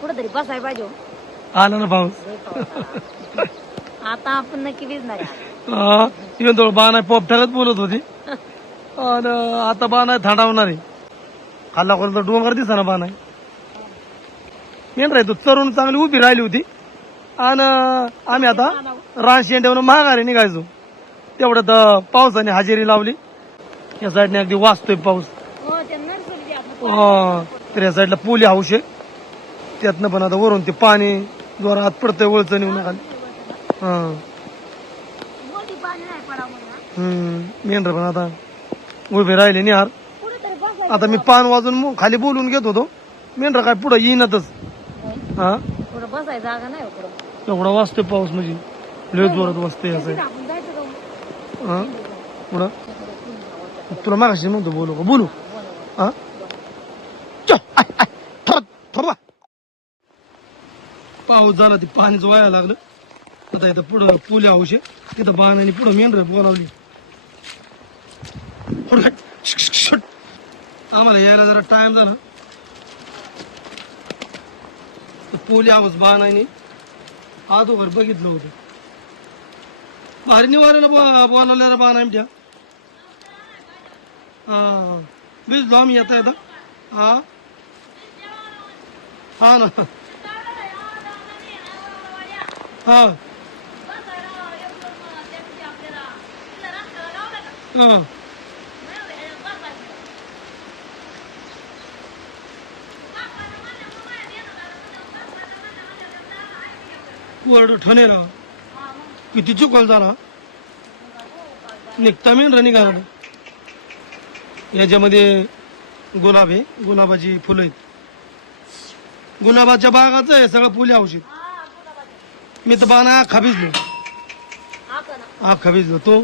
कुठंतरी बसायला पाहिजे हो. आला ना पाऊस. लय पाऊस आला. आता आपण नक्की भिजणार आहे. इवन थोडं बाण पोपटालाच बोलत होती आणि आता बाण थंडावणार आहे. खाल्ला करून तर डोंगर दिसा ना बाण मेन राहतो चरून चांगली उभी राहिली होती आणि आम्ही आता रान शेंड्यावर महागारी निघायचो तेवढ्यात पावसाने हजेरी लावली. या साईडने अगदी वाचतोय पाऊस. हो ते नर्सरी आपलं तर या साईडला पोली हाऊस आहे त्यातनं पण आता वरून ते पाणी जोरात पडतंय वळचं नेऊन खाली. हा मोठी पाणी नाही पडावं मेंढर पण आता उभे राहिले निहार. कुठेतरी बसायचं. आता मी पान वाजून खाली बोलून घेत होतो मेंढर काय पुढे येईनातच. हा कुठं बसायचं जागा नाही हो कुठं. एवढा वाजतोय पाऊस म्हणजे लय जोरात वाजतोय असं. आपण जायचं का? हा पुढं तुला मागाशी म्हणतो बोलू का बोलू. हा पाऊस झाला ते पाणीच वाया लागलं. आता इथं पुढं पोली हाऊस आहे तिथं बाणाने पुढं मेंढर बोलावली. आम्हाला यायला जरा टाइम झाला. पोली हाऊस बाणाने आजोबर बघितलं होतं. भारी निवारायला बोलावल्याला बाणा आमच्या. हा भिजलो आम्ही येता येता. हा हा ना हा हा कोरडं ठणेला किती चुकल झाला निघता मेन निघाला. याच्यामध्ये गुलाब आहे गुलाबाची फुलं आहेत. गुलाबाच्या बागाचं आहे सगळं फुले औषध. मी तर बाणा अख्खा भिजलो अख्खा भिजलो तो.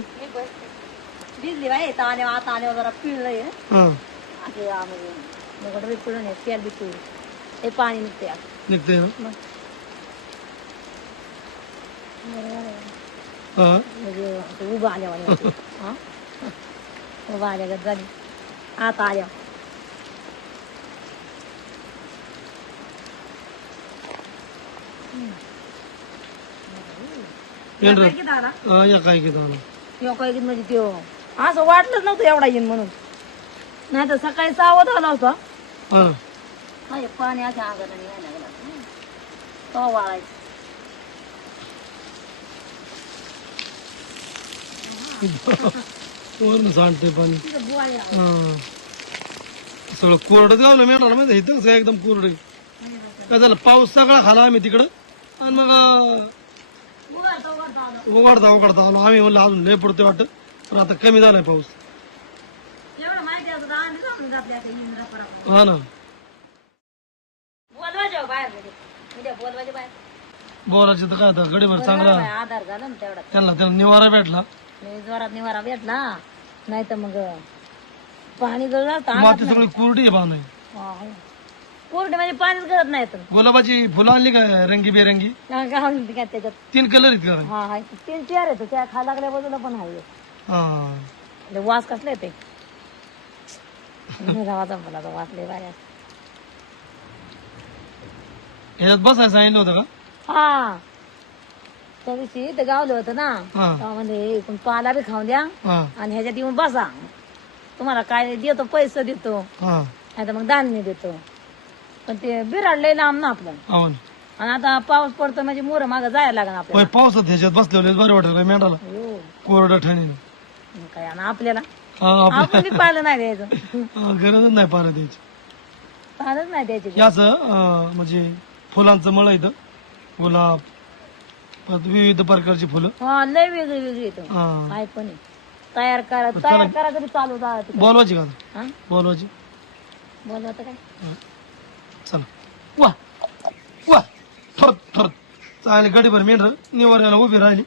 भिजली बाई आता आल्यावर जरा पिळलंय. हा असे म्हणजे पिळून आहे तेल बी पिळून हे पाणी निघते निघतंय ना. हा म्हणजे उभं आल्यावर उभं आल्या झाली आता आल्या. काय घेतो काय म्हणजे त्यो असं वाटलंच नव्हतं एवढा येईन म्हणून. नाही तर सकाळी 6 वाजता आला होता. हा पाणी अशा अंगाला यायला लागला तो वाळायचं. वरून सांडतंय पाणी. तिथं बुवाळी आहे. हा सगळं कोरडं गावलं मेळणार माहिती इथं सगळं एकदम कोरडं. काय झालं पाऊस सगळा खाला आम्ही तिकडं आणि मग उघडता आलो आम्ही म्हणलं अजून लय पडतोय वाटत पण आता कमी झालाय पाऊस. एवढं माहिती असतं तर आम्ही जाऊन जातल्या त्या इंद्रापुरात. हा ना बोलवायचं बाहेर म्हणजे उद्या बोलवायचे बाहेर. बोलायचं तर काय आता गडीभर चांगला आधार झाला ना तेवढा. त्याला निवारा भेटला. जोरात निवारा भेटला नाही तर मग पाणी जर माती सगळी कोरडी आहे बाण. कोरडे म्हणजे पाणीच गरज नाही तर. गुलाबाची फुलं आणली काय रंगी बेरंगी काय त्याच्यात 3 कलर आहेत का. हा हाय 3-4 येतो त्या खा लागल्या बाजूला पण आहे. हा वास कसला येते गावाचा मला तर वास लय भारी असतो. ह्याच्यात बसायला सांगितलं होतं का. हा त्या दिवशी इथं गावलं होतं ना हा तेव्हा म्हणजे पण पाला बी खाऊन द्या हा आणि ह्याच्यात येऊन बसा तुम्हाला काय देतो पैसे देतो हा नाही तर मग धान्य देतो. पण ते बिराड लय लांब ना आपलं. हो आणि आता पाऊस पडतो म्हणजे मोर मागं जायला लागणार होय आपल्याला. पावसात ह्याच्यात बसल्यावर बरं वाटत मेंढाला हो कोरडं ठाणीनं. मग काय आणि आपल्याला हा आपण बी पाहिलं नाही द्यायचं. गरजच नाही पाहिलं द्यायची. पाहिलंच नाही द्यायची. याच म्हणजे फुलांचं मळ इथं गुलाब परत विविध प्रकारची फुलं. हा लय वेगळी वेगळी येतो हा काय पण आहे. तयार करा कधी चालू जा बोलवायची का हा बोलवायची. बोलवतं काय चला वा वा थोडं थोडं चांगली गडीभर मेंढर निवाऱ्याला उभी राहिली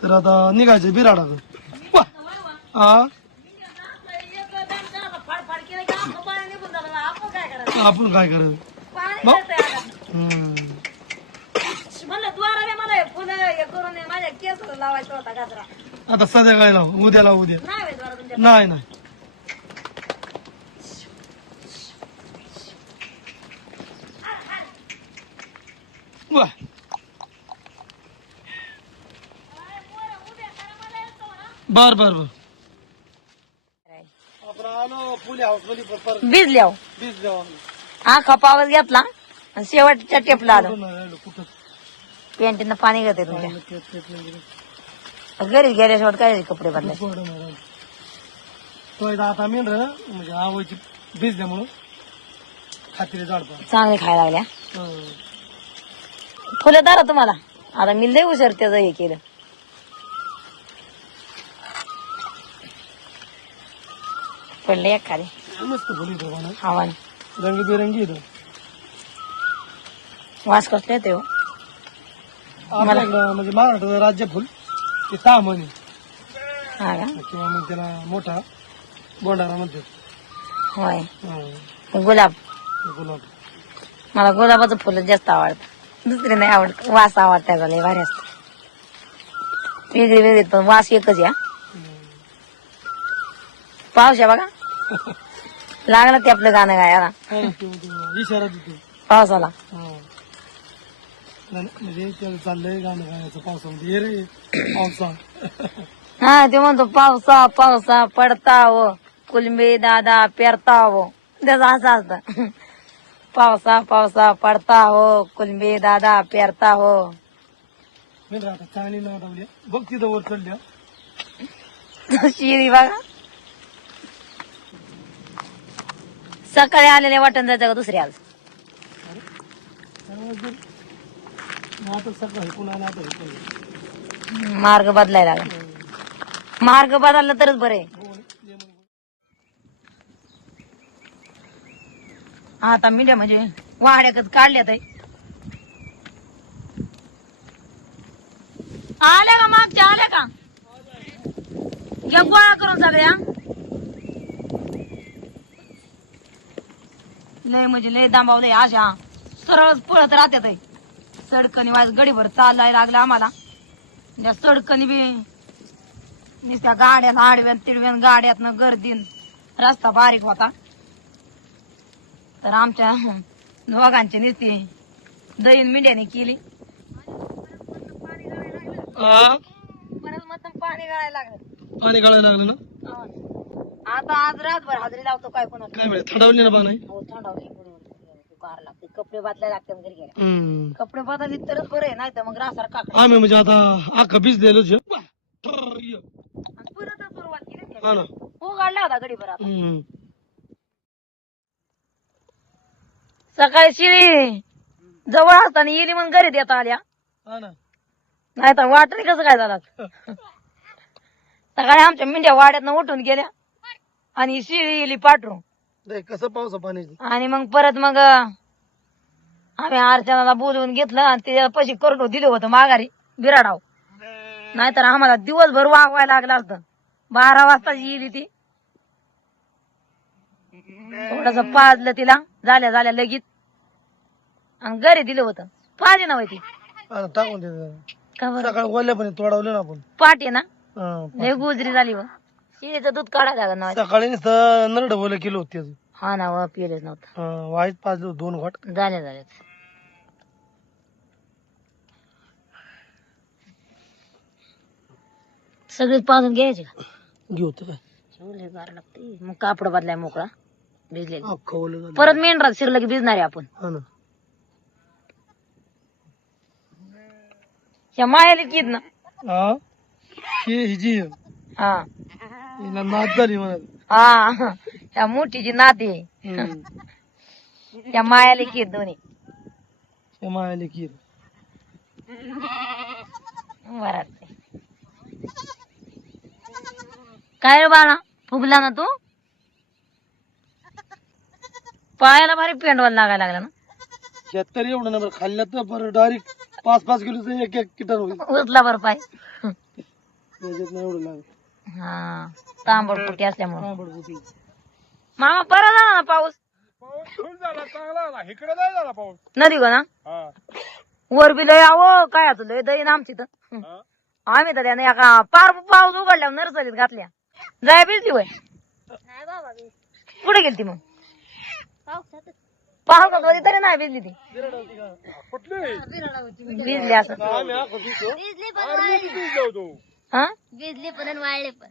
तर आता निघायचं बिराडा. वा हा आपण काय करायचं म्हणलं द्वारा मला फुलं हे करून माझ्या केस लावायचा होता गजरा. आता संध्याकाळी लावू उद्या लावू उद्या नाही होय द्वारा तुमच्या. नाही नाही वा. बर बर बर आपण आलो फुले हाऊस मध्ये परत भिजल्या हो. बीज द्यावा आखा पावस घेतला आणि शेवटच्या टेपला आलो कुठं पेंटीनं पाणी घेते तुमच्या घरी गेल्याशिवाय काय कपडे बदलायचे. तो एकदा आता मेन म्हणजे आवडची बीज द्या म्हणून खात्री झाड पण चांगले खायला लागल्या फुलं दारा तुम्हाला. आता मी लय हुशार त्याचं हे केलं. पडले एखादी मस्त फुली हवाने रंगबिरंगी येतो. वास कसले येते हो. आपल्याकडं म्हणजे महाराष्ट्राचं राज्य फुल ते 6 महिने हा का किंवा मग त्याला मोठा बोंडारा म्हणतात. होय हा, गुलाब. ते गुलाब. मला गुलाबाचं फुलं जास्त आवडतं. दुसरे नाही आवडत. वास आवडत त्याचा लय भारी असतो. वेगळी वेगळी पण वास एकच या. पाऊस आहे बघा लागलं ते आपलं गाणं गायला इशारा देतो पावसाला. म्हणजे त्याला चाललंय गाणं गायचं पावसामध्ये ये रे पावसा. हा ते म्हणतो पावसा पावसा पडता हो कुलंबी दादा पेरता हो. त्याचं असं असतं पावसा पावसा पडता हो कुलंबी दादा पेरता हो. मी राहता चांगली नाव लावली बघ तिथं वर चढल्या शिरी बघा. सकाळी आलेले वाटण जायचं का दुसरी आज. आता सकाळी पुन्हा आता हे पुन्हा. मार्ग बदलायला लागला. मार्ग बदलला तरच बरे. आता मीडिया म्हणजे वाड्याकच काढल्यात आहे. आल्या का मागच्या आल्या का घ्या गोळा करून सगळ्या. लय म्हणजे लय दांबावलंय अशा सरळ पळत राहत्यात आहे. सडकनी वाज गडीभर चालायला लागलं आम्हाला. त्या सडकनी बी नुसत्या गाड्यात आडव्यान तिडव्यान गाड्यातनं गर्दीन रस्ता बारीक होता. तर आमच्या दोघांची नुसती दहीन मिंड्याने केली. परत मग पाणी गळायला लागलं. पाणी काढायला लागलं ना. आता आज रातभर हाजरी लावतो काय कोणाला. काय मिळेल थंडावली ना पाणी. हो थंडावली कार लागते. कपडे बदलायला लागतात घरी गेल्या. कपडे बदलली तरच बरं आहे. नाही तर मग रासार काकड. आम्ही म्हणजे आता अख्खा बीज दिलोच परत सुरुवात केली. हा ना. हो काढला होता गडीभर आता. सकाळी शिळी जवळ असताना येली मग घरी देता आल्या. हा ना. नाही तर वाटणी कसं काय झालं. सकाळी आमच्या मेंढ्या वाड्यातनं उठून गेल्या आणि शिळी येली पाठरून. कसं पावसा पाण्याची. आणि मग परत मग आम्ही अर्चनाला बोलवून घेतलं आणि ते पैसे करून दिलं होतं माघारी बिराडाव. नाहीतर आम्हाला दिवसभर वागवायला लागलं असतं. 12 वाजता येईल ती. थोडस पाजलं तिला झाल्या झाल्या लगीत आणि घरी दिलं होतं. पाहिजे ना ती टाकून दे. का बरं सकाळी ओल्या पण तोडावलं ना आपण. पाट आहे ना लय गुजरी झाली व. शिळीचं दूध काढायला लागलं ना. सकाळी नुसतं नरड बोल किलो होती. हा ना व पिलेच नव्हतं. वाईट पाजलं 2 घाट झाल्या झाल्या. सगळीच पाजून घ्यायचे का घेऊ तर काय लय गार लागते. मग कापड बदलाय मोकळा भिजलेला. अख्खं ओलं झालं. परत मेंढरात शिरलं की भिजणार आहे आपण. हा ना. ह्या मायाला कित ना. हा हिजी हा हिला नाच झाली म्हणत. हा ह्या मोठीची नाती ह्या मायाला कित दोन्ही. मायाले की बरं काय रे बाळा फुगला ना तू. पायाला भारी पेंडवाला लागायला लागला ना. शेतकरी एवढं ना खाल्लं तर बरं डायरेक्ट 5-5 किलोचं एक किटन होईल. उचला बरं पाय. त्याच्यात नाही एवढं लागत. हा तांबडपुटी असल्यामुळे. मामा परत आला ना पाऊस. झाला चांगला आला. इकडे नाही झाला पाऊस. नदी गो ना वर बी लय आव काय आता लय दईन आमची तर. आम्ही तर त्याने एका पार पाऊस उघडल्या नर्सरीत घातल्या. जाय भिजली वय. कुठे गेलती मग पावसात होती तरी नाही भिजली ती भिजली असं हा भिजली पण वाळले पण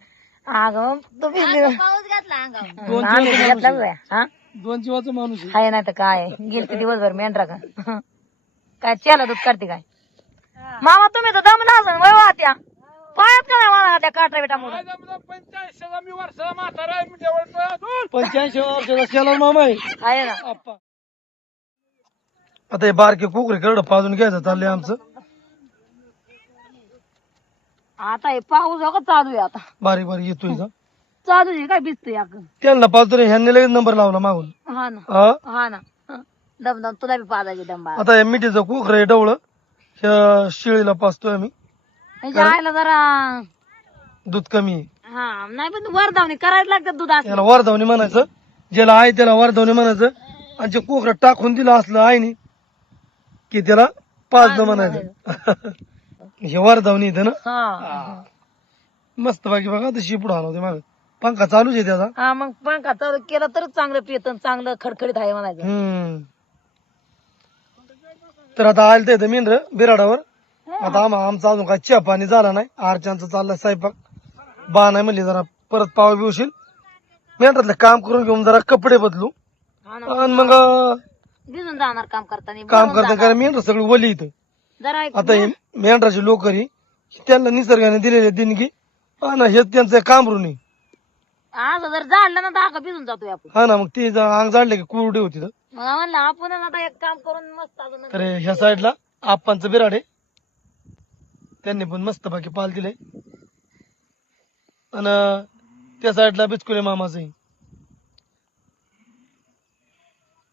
अगं तू भिजली पाऊस घातला अंगावर आम्ही घेतलाच आहे. हा दोन जीवाचा माणूस आहे. आहे नाही तर काय गेलती दिवसभर मेंढरा का काय चला दूध काढते काय मामा तुम्ही तर दम ना वय वाहत्या पायात काय मला त्या काटा बिटा म्हणून 85 वर्षाचा शेला मामा आहे. आहे ना आप्पा. आता हे बारके कुकरे करडं पाजून घ्यायचं चाललंय आमचं. आता हे पाऊस हो का चालू आहे आता बारीक बारीक येतोय का चालू आहे काय भिजतोय अगं त्यांना पाजतो रे, ह्यांनी लगेच नंबर लावला मागून. हा ना हा हा ना दम दम तुला बी पाजायची दम बाळा आता हे मिठीचं कुकर आहे डवळं ह्या शिळीला पाजतोय आम्ही. म्हणजे आयला जरा दूध कमी आहे. हा नाही पण वरदावणी करायला लागतात दूध असलं याला वरधावणी म्हणायचं, ज्याला आहे त्याला वरधावणी म्हणायचं, आणि जे कुकर टाकून दिलं असलं आईनी की त्याला पाजणं म्हणायचं. हे वरधावणी इथं ना हा मस्त बाकी बघा तर शिपूड हलवते माग पंखा चालूच आहे त्याचा. हा मग पंखा चालू केला तर चांगलं पितं चांगलं खडखडीत आहे म्हणायचं तर आता आलं तर मेंढर बिराडावर. आता आमचा अजून काय चहा पाणी झाला नाही. आरच्यांचं चाललाय स्वयंपाक. बा नाही म्हणली जरा परत पाव बिवशील मेंढरातलं काम करून घेऊन जरा कपडे बदलू हा ना आणि मग भिजून जाणार काम करताना काम बनून करता जाणार. कारण मेंढर सगळी वली इथं. जरा आता हे मेंढराची लोकरी त्यांना निसर्गाने दिलेले देणगी आणि हे त्यांचं काम ऋणी. आज जर जाळलं ना तर आका भिजून जातोय आपण हा ना मग ती अंग जाडले की कुरडी होती तर. मग म्हणलं आपण आता एक काम करून मस्त अजून तर ह्या साईडला आप्पांचं बिराड आहे. त्यांनी पण मस्त बाकी पाल दिले आणि त्या साईडला बिचकुले मामाचं आहे.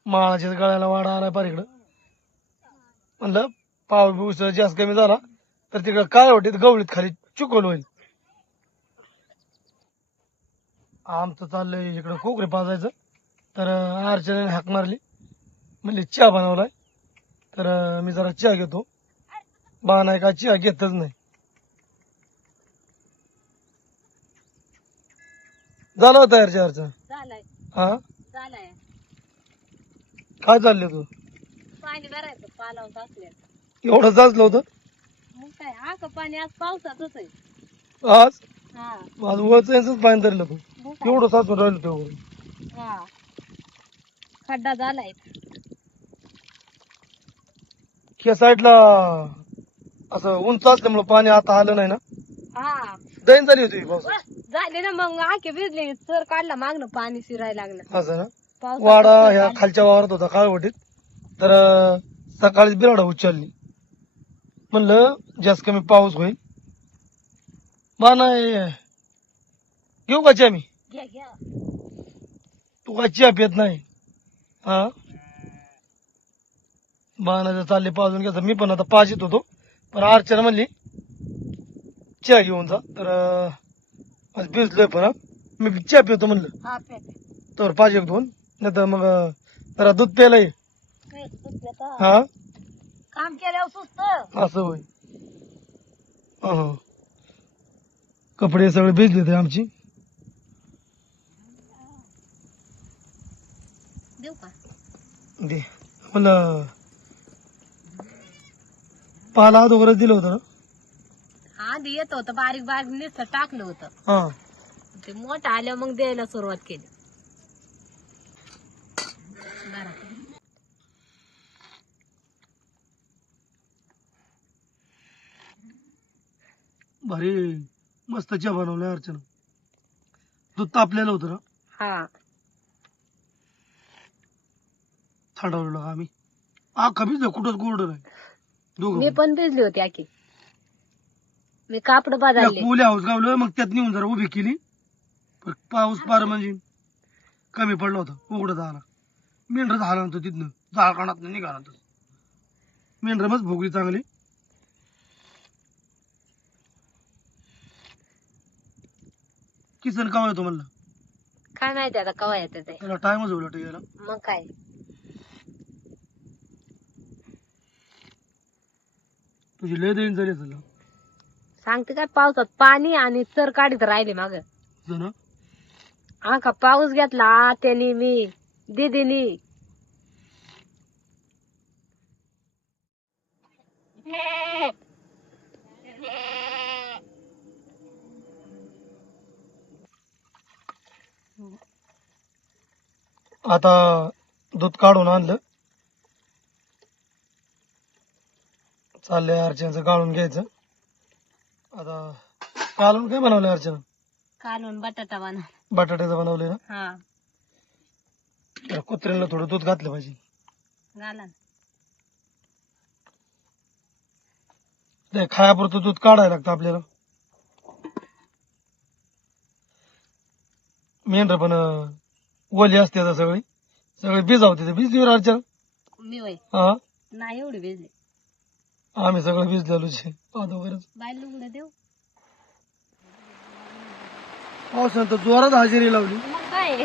माळाच्या गळ्याला वाडा आलाय पार इकडं. म्हणलं पाव बिवस जास्त कमी झाला तर तिकडं काय वाटीत गवळीत खाली चुकवलं होईल. आमचं चाललंय इकडं कोकरे पाजायचं. तर अर्चनाने हाक मारली म्हणली चहा बनवलाय. तर मी जरा चहा घेतो. बा नाही का चहा घेतच नाही. झालं तयार चहाचं. झालाय हा झालाय काय चाललंय तू पाणी भरायचं पालावून असल्या एवढं जाचलं होतं मग काय आका पाणी आज पावसातच आहे आज. हा माझं वळच पाणी धरलं तू मग काय? एवढं साचून राहिलं तेवढं. हा खड्डा झालाय ह्या साईडला असं उंच असल्यामुळे पाणी आता आलं नाही ना. हा दैन झाली होती पाऊस झाले ना मग आखे भिजले सर काढला मागणं पाणी शिरायला लागलं असं ना. पाऊस वाडा ह्या खालच्या वावरात होता काळवटीत. तर सकाळी बिराडा उचलली म्हणलं जास्त कमी पाऊस होईल. बा नाही घेऊ का चहा मी. घ्या घ्या तू काय चहा पित नाही. हा बाणाचं चालले पाजून घ्यायचं. मी पण आता पाजित होतो पण अर्चना म्हणली चहा घेऊन जा. तर आज भिजलोय पण हा. मी चहा पितो म्हणलं हा पे तर पाहिजे दोन नाही तर मग जरा दूध प्यायला ये. हा काम केल्यावर सुस्त असं होय. हो कपडे सगळे भिजले ते आमची. देऊ का दे मला पाला अगोदरच दिलं होतं ना. आधी येत होतं बारीक बारीक नुसतं टाकलं होतं हा ते मोठं आल्यावर मग द्यायला सुरुवात केली भारी मस्त चहा बनवलाय अर्चना. दूध तापलेलं होतं ना. हा थंडावलं आम्ही आखा भिजलं कुठंच गोरड नाही. दोघं मी पण भिजली होती आखी मी कापड बदलले पोले हाऊस गावलं मग त्यात नेऊन जरा उभी केली. पण पाऊस पार म्हणजे कमी पडला होता उघडत आला. मेंढर झालं नव्हतं तिथनं झाळकाणात निघाला तर मेंढर मस्त भोगली चांगली. किसन कवा येतो म्हणलं. काय माहिती आता कवा येते ते त्याला टाइमच होईल वाटतं यायला. मग काय तुझी लय देईन झाली असेल सांगते काय पावसात पाणी आणि चर काढीत राहिले माग ना. आका पाऊस घेतला त्याने मी दीदीनी आता दूध काढून आणलं, चाललंय अर्चनाचं गाळून घ्यायचं. आता कालून काय बनवलंय अर्चना? कालून बटाटा बनव. बटाट्याचं बनवलंय ना. हा त्या कुत्र्याला थोडं दूध घातलं पाहिजे. घाला ना. ते खायापुरतं दूध काढायला लागतं आपल्याला. मेंढर पण ओली असते आता सगळी सगळी भिजावते. भिजलीवर अर्चना. मी वय हा नाही एवढी भिजली. आम्ही सगळं भिजलेलोच अगोदरच. बाहेर लुगडं देऊ पावसानं तर जोरात हजेरी लावली. मग काय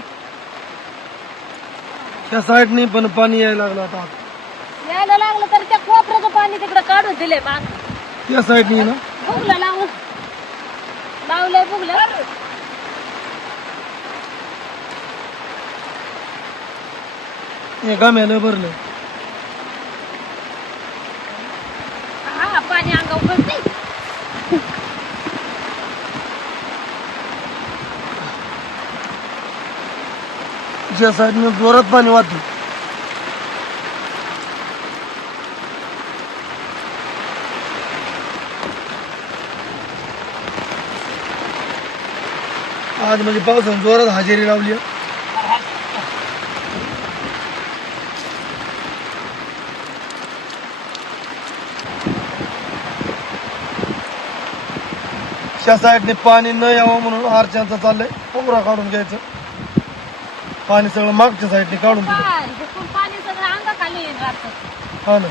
त्या साईडनी पण पाणी यायला लागलं आता. यायला लागलं तर त्या कोपऱ्याचं पाणी तिकडे काढून दिले माग त्या साईडनी ना बुगलं लावलंय बुगलं. हे गाम्याला भरलं. हा पाणी अंगावर पडते. ज्या साईडने जोरात पाणी वाहतं. आज म्हणजे पावसानं जोरात हजेरी लावली. त्या साईडने पाणी न यावं म्हणून अर्चनाचं चाललंय पोरा काढून घ्यायचं. पाणी सगळं मागच्या साईडने काढून दिलं. पाणी सगळं अंगा खाली राहत. हा ना.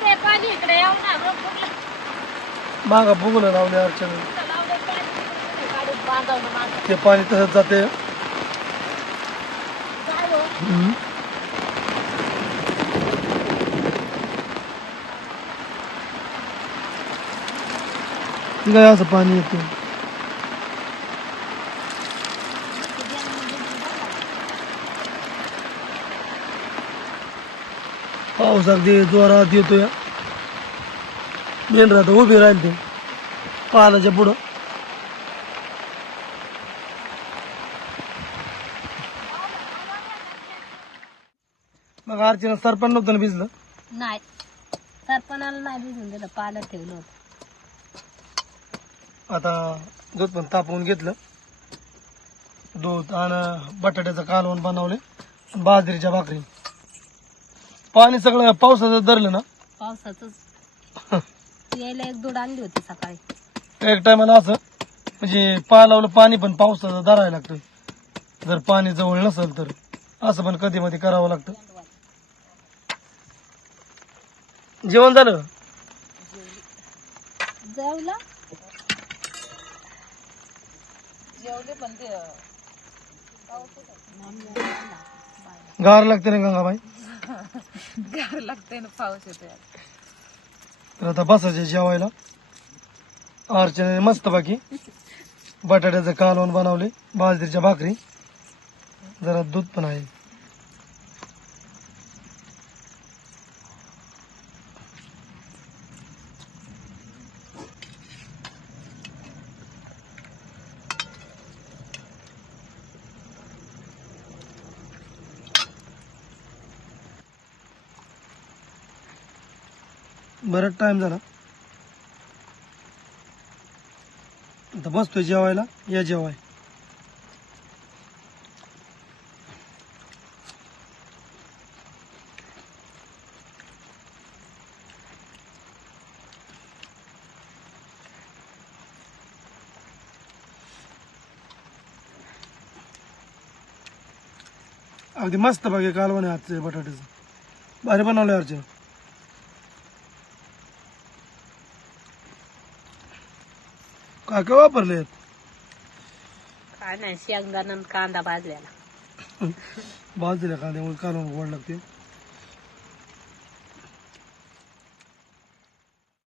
ते पाणी इकडे येऊ ना मागा बुगलं लावले अर्चना. लावलंय पाणी गाडीत बांधवलं मागं. ते पाणी तसंच जाते. काय हो? काय असं पाणी येते. पाऊस अगदी जोरात येतोय. मेंढर आता उभी राहील ते पालाच्या पुढं. मग अर्चना सरपण नव्हतं ना भिजलं. नाही सरपणाला नाही भिजून दिलं पाला ठेवलं होतं. आता दूध पण तापवून घेतलं. दूध आणि बटाट्याचं कालवण बनवले, बाजरीच्या भाकरी. पाणी सगळं पावसाचं धरलं ना. पावसाच यायला एक दूध आणली होती सकाळी. एक टायमाला असं म्हणजे पालावलं पाणी पण पावसाचं धरायला लागतं. जर पाणी जवळ नसेल तर असं पण कधी मध्ये करावं लागतं. जेवण झालं? जेवला जेवले पण ते गार लागते ना गंगाबाई. गार लागते ना पाऊस येतोय. तर आता बसायचे जेवायला. अर्चने मस्त बाकी बटाट्याचं कालवण बनवले, बाजरीच्या भाकरी, जरा दूध पण आहे. बराच टाइम झाला. आता बसतोय जेवायला. या जेवाय. अगदी मस्त बाकी कालवण आहे आजचे बटाट्याचं. भारी बनवलंय अर्चना. काय काय वापरले? काय नाही शेंगदाणा आणि कांदा भाजलेला. भाजलेल्या कांद्यामुळे कालवण गोड लागते.